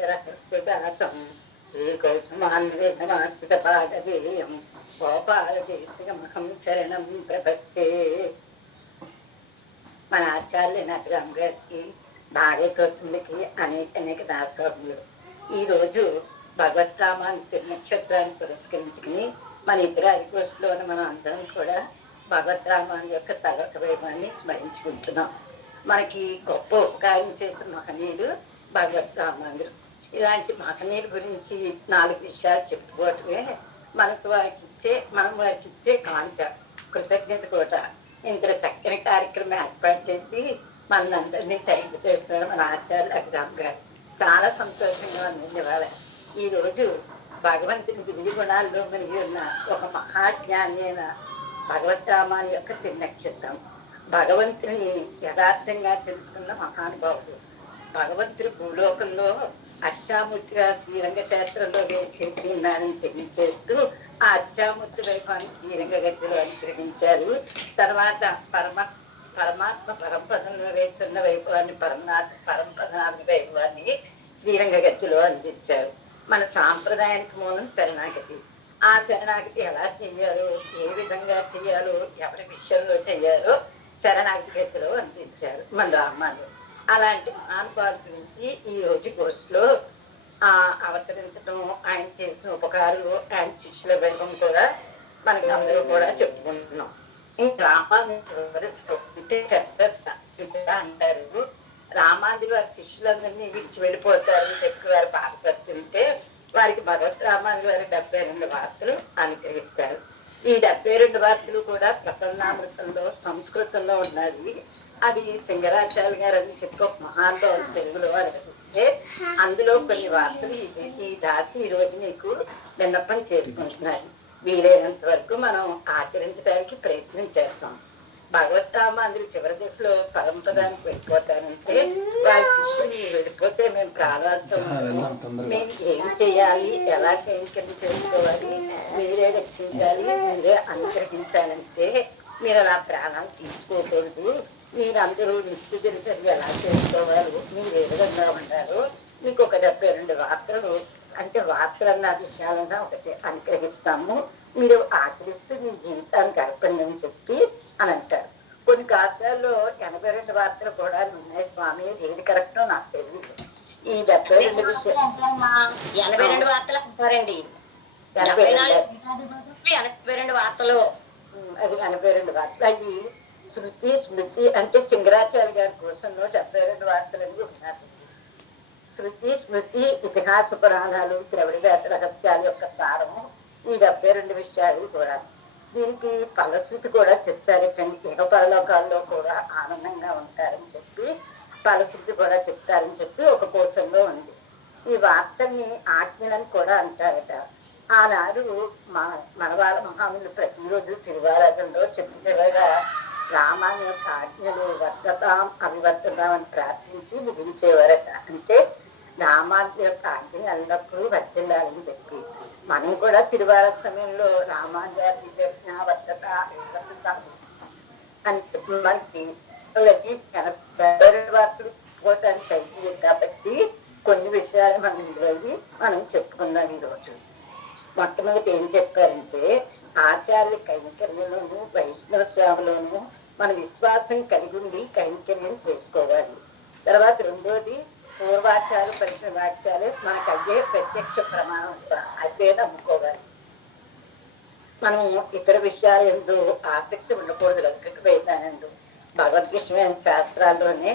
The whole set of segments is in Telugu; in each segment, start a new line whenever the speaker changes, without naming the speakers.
రహస్యజాతం శ్రీకౌతుమాన్వేషమాశ్రితపాదవేయం గోపాలదేశికమహం శరణం ప్రపచ్చే. మన ఆచార్య నటరామ్ గారికి భార్యకృతులకి అనేక అనేక దాసోహములు. ఈరోజు భగవద్రామాన్ని తిరునక్షత్రాన్ని పురస్కరించుకుని మన ఇతర అధికోశంలోని మనం అందరం కూడా భగవద్రామాన్ని యొక్క తలక వైభవాన్ని స్మరించుకుంటున్నాం. మనకి గొప్ప ఉపకారం చేసిన భగవద్ భగవద్రామాంధ్రు. ఇలాంటి మహనీయుల గురించి నాలుగు విషయాలు చెప్పుకోవటమే మనకు వారికి ఇచ్చే మనం వారికి ఇచ్చే కానుక. కృతజ్ఞత కూడా ఇంత చక్కని కార్యక్రమం ఏర్పాటు చేసి మనందరినీ తయారు చేస్తున్నారు మన ఆచార్యులు అభిరామ్ గారు. చాలా సంతోషంగా ఉంది ఇవాళ. ఈ రోజు భగవంతుని దివ్య గుణాల్లో మనకి ఉన్న ఒక మహాజ్ఞాని అయిన భగవద్రామాని యొక్క తిరునక్షత్రం భగవంతుని యథార్థంగా తెలుసుకున్న మహానుభావుడు భగవంతుడు భూలోకంలో అచ్చామూర్తిగా శ్రీరంగ క్షేత్రంలో చేసి ఉన్నాడని తెలియచేస్తూ ఆ అచ్చామూర్తి వైభవాన్ని శ్రీరంగ గద్దెలో అనుగ్రహించారు. తర్వాత పరమ పరమాత్మ పరంపదంలో వేస్తున్న వైభవాన్ని పరమనాథ పరంపదార్థ వైభవాన్ని శ్రీరంగ గద్దెలో అందించారు. మన సాంప్రదాయానికి మూలం శరణాగతి. ఆ శరణాగతి ఎలా చేయాలో ఏ విధంగా చేయాలో ఎవరి విషయంలో చేయాలో శరణాగతి గతిలో అందించారు. మన రామాలు. అలాంటి మహానుభావుల గురించి ఈ రోజు కోర్సులో అవతరించడం ఆయన చేసిన ఉపకారాలు ఆయన శిష్యుల వైభవం కూడా మనకి అందరూ కూడా చెప్పుకుంటున్నాం. ఈ రామాను అంటే చెప్పేస్తా అంటారు. రామాంధ్రులు వారి శిష్యులందరినీ విడిచి వెళ్ళిపోతారని చెప్పి వారు బాధపడుతుంటే వారికి భగవత్ రామాంధ్రులు వారి డెబ్బై రెండు వార్తలు అనుగ్రహిస్తారు. ఈ డెబ్బై రెండు వార్తలు కూడా ప్రపన్నామృతంలో సంస్కృతంలో ఉన్నది అది సింగరాచార్య గారు అని చెప్పి ఒక మహానుభావులు తెలుగులో అనువదిస్తే అందులో కొన్ని వార్తలు ఈ- దాసి ఈ రోజు మీకు విన్నపం చేసుకుంటున్నారు వీలైనంత వరకు మనం ఆచరించడానికి ప్రయత్నం చేస్తాం భగవత్ రామాంధ్రులు చివరి దశలో పరంపదానికి వెళ్ళిపోతారంటే వారి శిష్యులు వెళ్ళిపోతే మేము ప్రాణాలతో ఉన్నాము. మేము ఏం చేయాలి? ఎలా కైంకర్యం చేసుకోవాలి మీరే రక్షించాలి మీరే అనుగ్రహించాలంటే మీరు అలా ప్రాణాలు తీసుకోకూడదు. మీరందరూ నిత్య దినచర్య ఎలా చేసుకోవాలి మీరు ఏ విధంగా ఉండాలో మీకు ఒక డెబ్బై రెండు వార్తలు అంటే వార్తలన్న విషయాలన్నా ఒకటి అనుగ్రహిస్తాము. మీరు ఆచరిస్తూ మీ జీవితాన్ని గడపండి అని చెప్పి అని అంటారు. కొన్ని కాసాల్లో ఎనభై రెండు వార్తలు కూడా ఉన్నాయి స్వామి. ఏది కరెక్టో నాకు తెలియదు ఈ డెబ్బై రెండు విషయాలు
ఎనభై రెండు వార్తలు అంటారండి
ఎనభై రెండు
నాలుగు ఎనభై రెండు వార్తలు.
అది ఎనభై రెండు వార్తలు. అవి శృతి స్మృతి అంటే సింగరాచార్య గారి కోసంలో డెబ్బై రెండు వార్తలు అని ఉన్నారు శృతి స్మృతి ఇతిహాస పురాణాలు ద్రవిడ వేద రహస్యాల యొక్క సారము ఈ డెబ్బై రెండు విషయాలు కూడా. దీనికి ఫలశ్రుతి కూడా చెప్తారు. ఇటువంటి ఇహ పరలోకాల్లో కూడా ఆనందంగా ఉంటారని చెప్పి ఫలశ్రుతి కూడా చెప్తారని చెప్పి ఒక కోశంలో ఉంది. ఈ వార్తల్ని ఆజ్ఞలని కూడా అంటారట. ఆనాడు మన మనవాళ్ళ మహాములు ప్రతిరోజు తిరువారాధనలో చెట్టు రామాని యొక్క ఆజ్ఞలు వర్ధతాం అవివర్ధతాం అని ప్రార్థించి ముగించేవారట. అంటే రామాజ్ఞ యొక్క ఆజ్ఞ ఎల్లప్పుడూ వర్తిల్లాలని చెప్పి. మనం కూడా తిరువారాధన సమయంలో రామాజ్ఞ దివ్యజ్ఞ వర్ధత అవివర్ధత అని చెప్పి మనకి వాళ్ళకి వార్తలు పోవటానికి అయిపోయేది కాబట్టి కొన్ని విషయాలు మనం ఇందులో మనం చెప్పుకుందాం ఈరోజు. మొట్టమొదటి ఏం చెప్పారంటే ఆచార్య కైంకర్యలోను వైష్ణవ సేవలోను మన విశ్వాసం కలిగి ఉండి కైంకర్యం చేసుకోవాలి. తర్వాత రెండోది పూర్వాచార పరిశ్రమ వాక్యాలు మనకు అయ్యే ప్రత్యక్ష ప్రమాణం అదే నమ్ముకోవాలి. మనం ఇతర విషయాలు ఎందు ఆసక్తి ఉండకూడదు లౌకిక వేదానందు భగవద్విషయమైన శాస్త్రాల్లోనే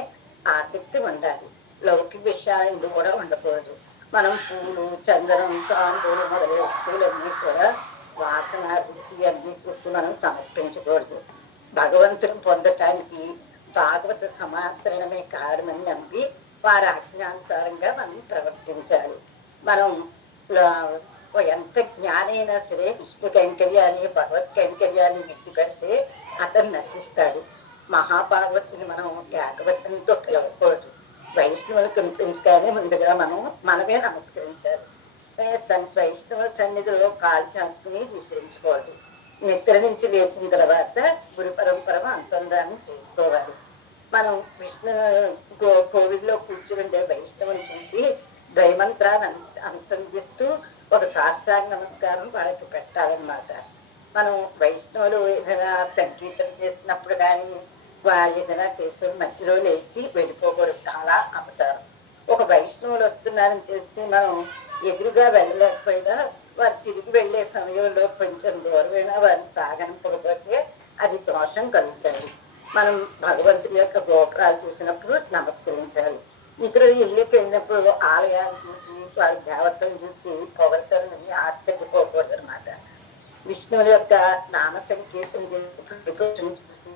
ఆసక్తి ఉండాలి. లౌకిక విషయాలు ఎందు కూడా ఉండకూడదు. మనం పూలు చందనం తాంబూలు మొదలైన వస్తువులన్నీ కూడా వాసన రుచి అన్ని చూసి మనం సమర్పించకూడదు. భగవంతుని పొందటానికి భాగవత సమాశ్రయమే కారణమని నమ్మి వారి ఆజ్ఞానుసారంగా మనం ప్రవర్తించాలి. మనం ఎంత జ్ఞానైనా సరే విష్ణు కైంకర్యాన్ని భగవత్ కైంకర్యాన్ని విడిచిపెడితే అతను నశిస్తాడు. మహాభాగవతుని మనం ఏకవచనంతో పిలవకూడదు. వైష్ణవులు కనిపించగానే ముందుగా మనం మనమే నమస్కరించాలి. ఏ సన్- వైష్ణవ సన్నిధిలో కాలు చాచుకుని నిద్రించుకోవాలి. నిద్ర నుంచి లేచిన తర్వాత గురు పరంపర అనుసంధానం చేసుకోవాలి. మనం విష్ణు గో కోవిడ్లో కూర్చుండే వైష్ణవుని చూసి ద్వైమంత్రాన్ని అను అనుసంధిస్తూ ఒక సాష్టాంగ నమస్కారం వాళ్ళకి పెట్టాలన్నమాట. మనం వైష్ణవులు ఏదైనా సంగీతం చేసినప్పుడు కానీ వా- ఏదైనా చేసే మధ్యలో లేచి వెళ్ళిపోకూడదు. చాలా అమ్ముతారు ఒక వైష్ణవులు వస్తున్నారని తెలిసి మనం ఎదురుగా వెళ్ళలేకపోయినా వారు తిరిగి వెళ్ళే సమయంలో కొంచెం దూరమైనా వారిని సాగనిపకపోతే అది దోషం కలుగుతుంది మనం భగవంతుని యొక్క గోపురాలు చూసినప్పుడు నమస్కరించాలి. ఇతరులు ఇల్లుకి వెళ్ళినప్పుడు ఆలయాలు చూసి వారి దేవతలను చూసి పొగడతలని ఆశ్చర్యపోకూడదు అనమాట విష్ణువుల యొక్క నామ సంకీర్తన చేసి చూసి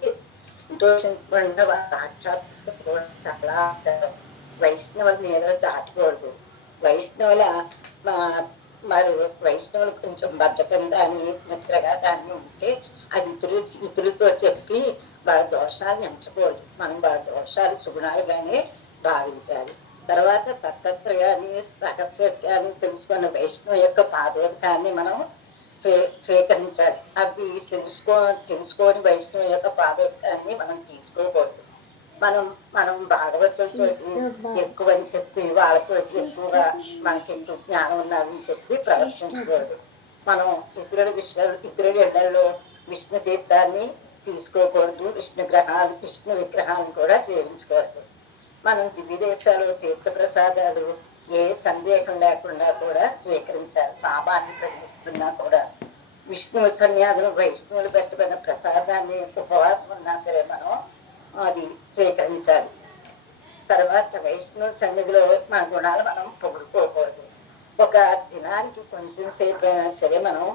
సంతోషించకుండా వారు సాక్షాత్కరించుకోవడం చాలా ఆచారం. వైష్ణవులు నేను దాటకూడదు వైష్ణవుల మరి వైష్ణవులు కొంచెం బద్ధకం దాన్ని నిద్రగా దాన్ని ఉంటే అది ఇతరులు ఇతరులతో చెప్పి వాళ్ళ దోషాలు ఎంచకూడదు మనం వాళ్ళ దోషాలు సుగుణాలుగానే భావించాలి తర్వాత తత్తత్రయాన్ని రహస్యాన్ని తెలుసుకున్న వైష్ణవు యొక్క పాదోదకాన్ని మనం స్వీ స్వీకరించాలి. అవి తెలుసుకో తెలుసుకోని వైష్ణవ యొక్క పాదోదకాన్ని మనం తీసుకోకూడదు. మనం మనం భాగవతులతో ఎక్కువ అని చెప్పి వాళ్ళతో ఎక్కువగా మనకి ఎక్కువ జ్ఞానం ఉన్నదని చెప్పి ప్రవర్తించకూడదు. మనం ఇతరుల విషయాలు ఇతరుల ఇళ్ళలో విష్ణు తీర్థాన్ని తీసుకోకూడదు. విష్ణు గ్రహాలు విష్ణు విగ్రహాలను కూడా సేవించకూడదు మనం దివ్య దేశాలు తీర్థ ప్రసాదాలు ఏ సందేహం లేకుండా కూడా స్వీకరించాలి. సామాన్ని ప్రజలిస్తున్నా కూడా విష్ణువు సన్యాదులు వైష్ణవులు పెట్టబడిన ప్రసాదాన్ని ఉపవాసం ఉన్నా సరే మనం అది స్వీకరించాలి. తర్వాత వైష్ణవ సన్నిధిలో మన గుణాలు మనం పొగుడుకోకూడదు. ఒక దినానికి కొంచెం సేపు అయినా సరే మనం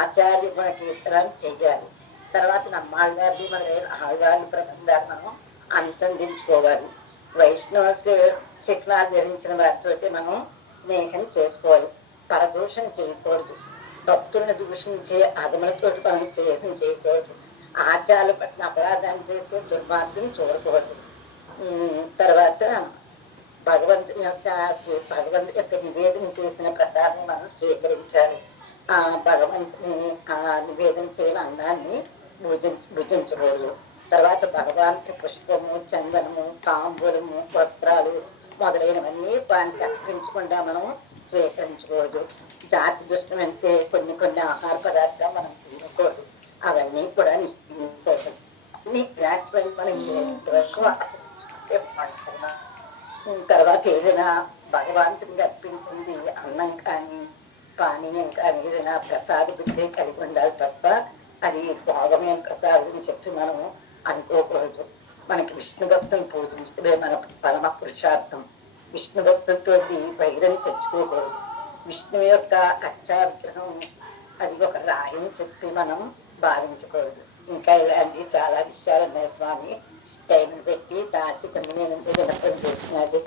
ఆచార్య గుణ కీర్తనం చేయాలి తర్వాత నమ్మాళ్ళవారి మన ఆళ్ళ ప్రబంధాలు మనం అనుసంధించుకోవాలి. వైష్ణవ శిక్షణ ధరించిన వారితోటి మనం స్నేహం చేసుకోవాలి. పరదూషణ చేయకూడదు. భక్తుల్ని దూషించే అదములతోటి మనం స్నేహం చేయకూడదు. ఆచారాలు పట్ల అపరాధాన్ని చేసే దుర్మార్గం చూడకూడదు. తర్వాత భగవంతుని యొక్క స్వీ- భగవంతుని యొక్క నివేదన చేసిన ప్రసాదం మనం స్వీకరించాలి. ఆ భగవంతుని ఆ నివేదన చేయని అన్నాన్ని భుజించ భుజించకూడదు. తర్వాత భగవాన్కి పుష్పము చందనము తాంబూలము వస్త్రాలు మొదలైనవన్నీ వానికి అర్పించకుండా మనం స్వీకరించకూడదు జాతి దృష్టి అంటే కొన్ని కొన్ని ఆహార పదార్థాలు మనం తినకూడదు. అవన్నీ కూడా నిశ్చయించుకోవడం మనం ఎంతవరకు ఆచరించుకుంటే తర్వాత ఏదైనా భగవంతుని అర్పించింది అన్నం కానీ పానీయం కానీ ఏదైనా ప్రసాద బుద్ధి కలిగి ఉండాలి తప్ప అది భోగమైన ప్రసాదం అని చెప్పి మనం అనుకోకూడదు. మనకి విష్ణు భక్తుని పూజించడమే మన పరమ పురుషార్థం. విష్ణు భక్తులతో వైరం తెచ్చుకోకూడదు. విష్ణువు యొక్క అక్షా విగ్రహం అది ఒక రాయని చెప్పి మనం భావించకూడదు. ఇంకా ఇలాంటి చాలా విషయాలు ఉన్నాయి స్వామి. టైం పెట్టి దాసి కొన్ని నేను వినపం చేసినది